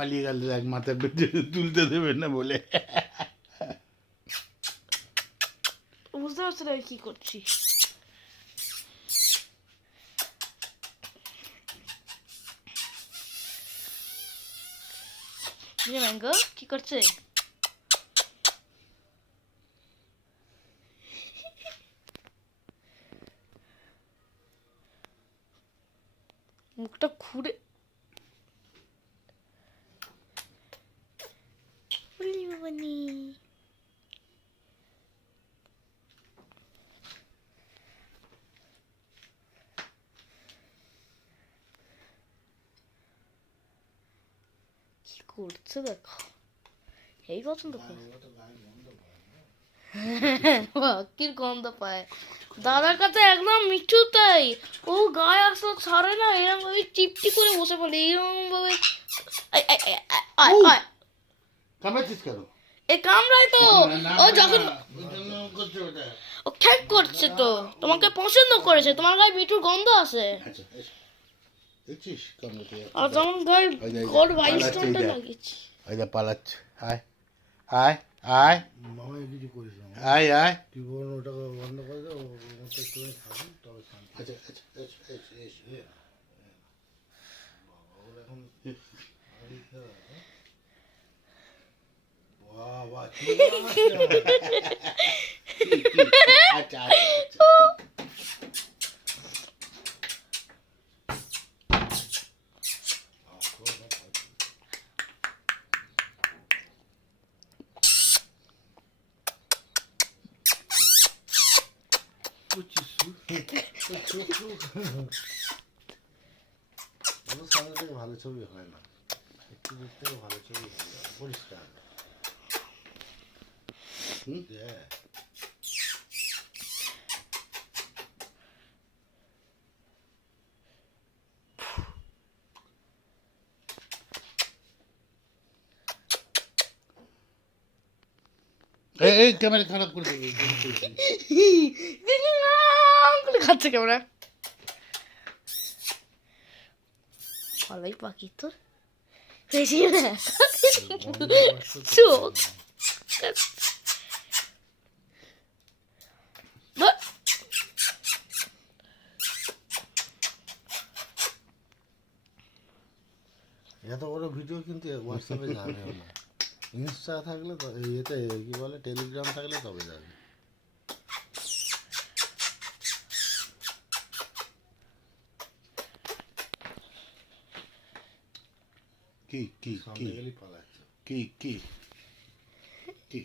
পালিয়ে গেল এক মাথা পেটে তুলতে দেবে না বলে। বুঝতে পারছি না কি করছি। ম্যাঙ্গো কি করছে? মুখটা খুঁড়ে কি করছে দেখো, এই পছন্দ করে কি গন্ধ পায়। দাদার কাছে একদম মিঠু তাই, ও গায়ে আসলে ছাড়ে না, এরকম ভাবে চিপটি করে বসে পড়ে এরকম ভাবে। কামড়াচ্ছিস কেন? এ কামড়ায় তো, ও যখন ও খ্যাক করছে তো, তোমাকে পছন্দ করেছে, তোমার গায়ে মিঠুর গন্ধ আছে। দেখছিস কামড়াতে আর তোমার গায়ে গড় 22টা লাগিয়েছি। ওই যে পালাচ্ছে। আয় আয় আয় মামা কিছু করিস না, আয় আয়। তুই বল ওটাকে বন্ধ করে দে, ওটা একটুখানি থাকুন তবে শান্তি। আচ্ছা আচ্ছা আচ্ছা এখন বাবা চলে আচ্ছা আচ্ছা। সামনে থেকে ভালো ছবি হয় না, একটু দূর থেকে ভালো ছবি হয় না, পরিষ্কার। হ্যাঁ এই ক্যামেরা খারাপ করে দেবে। খাচ্ছে ক্যামেরা। ভালোই পাখি তোর, বেশি না চোখ। এত বড় ভিডিও কিন্তু হোয়াটসঅ্যাপে যাবেও না, ইনস্টা থাকলে তো, এতে কি বলে টেলিগ্রাম থাকলে তবে যাবে। কি কি সামনে গেলেই পালাচ্ছে। কি কি কি